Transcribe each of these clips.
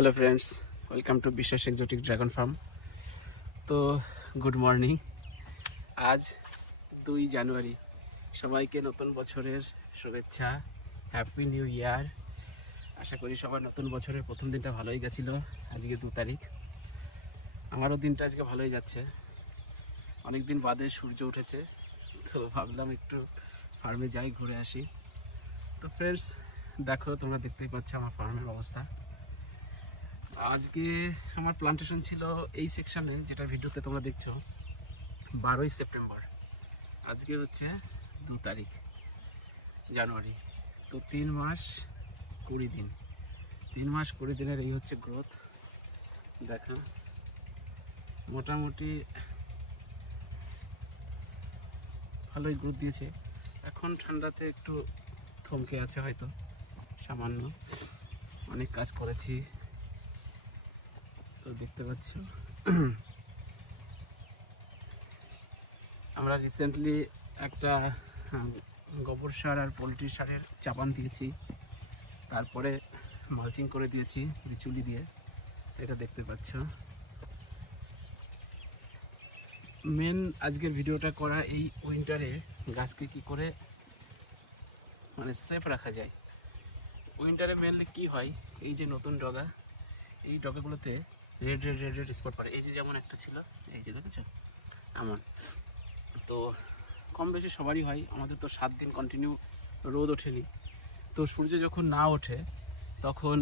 Hello friends welcome to Biswas exotic dragon farm তো good morning আজ দুই জানুয়ারি। সবাইকে নতুন বছরের শুভেচ্ছা। হ্যাপি নিউ ইয়ার আশা করি সবার নতুন বছরের প্রথম দিনটা ভালোই গেছিল। আজকে দু তারিখ। আমারও দিনটা আজকে ভালোই যাচ্ছে। অনেক দিন বাদে সূর্য উঠেছে। তো ভাবলাম একটু ফার্মে যাই, ঘুরে আসি। তো ফ্রেন্ডস দেখো, তোমরা দেখতেই পাচ্ছ আমার ফার্মের অবস্থা। আজকে আমার প্লান্টেশন ছিল এই সেকশানে যেটা ভিডিওতে তোমরা দেখছ, বারোই সেপ্টেম্বর। আজকে হচ্ছে দু তারিখ, জানুয়ারি। তো তিন মাস কুড়ি দিন। তিন মাস কুড়ি দিনের এই হচ্ছে গ্রোথ দেখা। মোটামুটি ভালোই গ্রোথ দিয়েছে। এখন ঠান্ডাতে একটু থমকে আছে হয়তো, সামান্য। অনেক কাজ করেছি। তো দেখতে পাচ্ছ। আমরা রিসেন্টলি একটা গোবর সার আর পোলট্রি সারের চাপান দিয়েছি। তারপরে মালচিং করে দিয়েছি বিচুলি দিয়ে। এটা দেখতে পাচ্ছ। মেন আজকের ভিডিওটা করা এই উইন্টারে গাছকে কি করে মানে সেফ রাখা যায়। উইন্টারে মেনলি কি হয়? এই যে নতুন ডগা, এই ডগাগুলোতে red red red red spot পড়ে। এই যে যেমন একটা ছিল, এই যে দেখেছ এমন। তো কম বেশি সবারই হয়, আমাদের তো সাত দিন কন্টিনিউ রোদ ওঠেনি। তো সূর্য যখন না ওঠে, তখন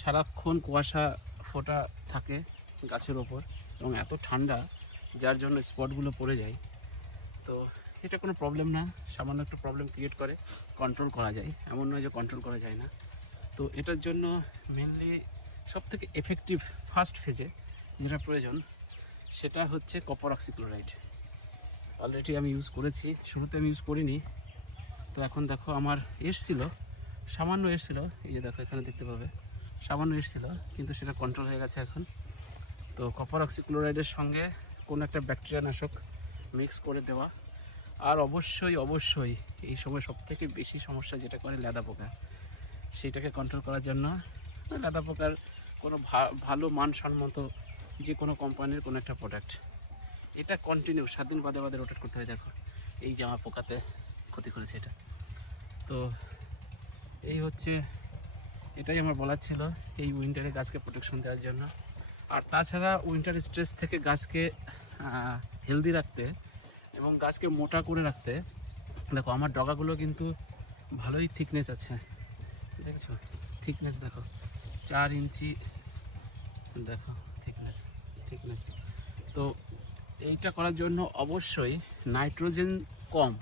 সারাক্ষণ কুয়াশা ফোটা থাকে গাছের ওপর এবং এত ঠান্ডা, যার জন্য স্পটগুলো পড়ে যায়। তো এটা কোনো প্রবলেম না, সামান্য একটা প্রবলেম ক্রিয়েট করে কন্ট্রোল করা যায়। এমন নয় যে কন্ট্রোল করা যায় না। তো এটার জন্য মেনলি সব থেকে এফেক্টিভ ফার্স্ট ফেজে যেটা প্রয়োজন, সেটা হচ্ছে কপার অক্সিক্লোরাইড অলরেডি আমি ইউজ করেছি, শুরুতে আমি ইউজ করিনি। তো এখন দেখো আমার এসছিল সামান্য এসছিল এই যে দেখো এখানে দেখতে পাবে, সামান্য এসছিল কিন্তু সেটা কন্ট্রোল হয়ে গেছে এখন। তো কপার অক্সিক্লোরাইডের সঙ্গে কোনো একটা ব্যাকটেরিয়া নাশক মিক্স করে দেওয়া। আর অবশ্যই অবশ্যই এই সময় সব থেকে বেশি সমস্যা যেটা করে লেদা পোকা, সেটাকে কন্ট্রোল করার জন্য লেদা পোকার কোনো ভালো মানসম্মত যে কোনো কোম্পানির কোনো একটা প্রোডাক্ট এটা কন্টিনিউ সাত দিন বাদে বাদে রোটেট করতে হয় দেখো। এই আমার পোকাতে ক্ষতি করেছে এটা। তো এই হচ্ছে, এটাই আমার বলার ছিল, এই উইন্টারে গাছকে প্রোটেকশন দেওয়ার জন্য। আর তাছাড়া উইন্টার স্ট্রেস থেকে গাছকে হেলদি রাখতে এবং গাছকে মোটা করে রাখতে, দেখো, আমার ডগাগুলো কিন্তু ভালোই থিকনেস আছে। দেখেছ? থিকনেস দেখো। চার ইঞ্চি, দেখো থিকনেস থিকনেস তো এইটা করার জন্য অবশ্যই নাইট্রোজেন কম,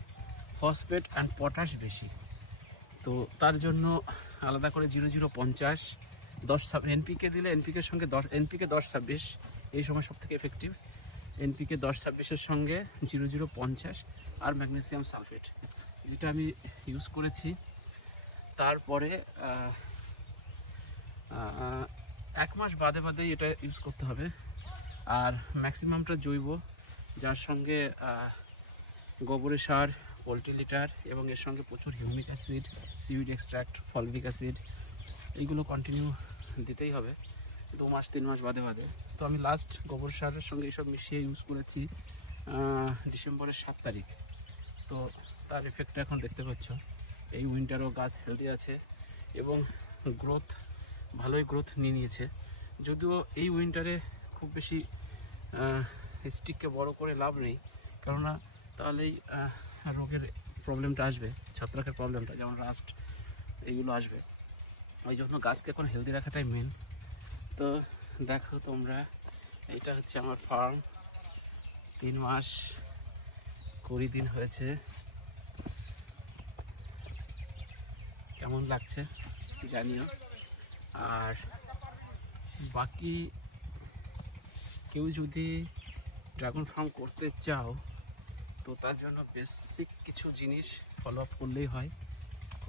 ফসফেট অ্যান্ড পটাশ বেশি। তো তার জন্য আলাদা করে জিরো জিরো পঞ্চাশ, দশ এনপিকে দিলে এনপিকের সঙ্গে দশ এনপিকে দশ ছাব্বিশ, এই সময় সব থেকে এফেক্টিভ এনপিকে দশ ছাব্বিশের সঙ্গে জিরো জিরো পঞ্চাশ আর ম্যাগনেসিয়াম সালফেট। যেটা আমি ইউজ করেছি। তারপরে এক মাস বাদে বাদেই এটা ইউজ করতে হবে। আর ম্যাক্সিমামটা জৈব, যার সঙ্গে গোবরের সার পোলট্রি লিটার এবং এর সঙ্গে প্রচুর humic acid seaweed extract fulvic acid এইগুলো কন্টিনিউ দিতেই হবে। দু মাস, তিন মাস বাদে বাদে। তো আমি লাস্ট গোবর সারের সঙ্গে এইসব মিশিয়ে ইউজ করেছি ডিসেম্বরের সাত তারিখ। তো তার এফেক্টটা এখন দেখতে পাচ্ছ। এই উইন্টারও গাছ হেলদি আছে এবং গ্রোথ ভালোই গ্রোথ নিয়ে নিয়েছে। যদিও এই উইন্টারে খুব বেশি স্টিককে বড় করে লাভ নেই। কেননা তাহলেই রোগের প্রবলেমটা আসবে, ছত্রাকের প্রবলেমটা যেমন রাস্ট এইগুলো আসবে। ওই জন্য গাছকে এখন হেলদি রাখাটাই মেন তো দেখো তোমরা এটা হচ্ছে আমার ফার্ম তিন মাস কুড়ি দিন হয়েছে। কেমন লাগছে জানিও। আর বাকি কেউ যদি ড্রাগন ফার্ম করতে চাও, তো তার জন্য বেসিক কিছু জিনিস ফলো আপ করলেই হয়।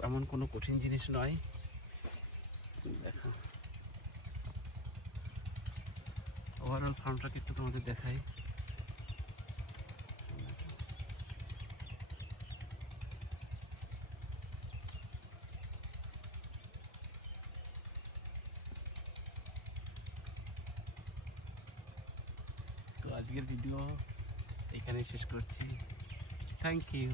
এমন কোনো কঠিন জিনিস নয়। দেখো। ওভারঅল ফার্মটাকে একটু তোমাদের দেখাই। আজকের ভিডিও এখানে শেষ করছি। Thank you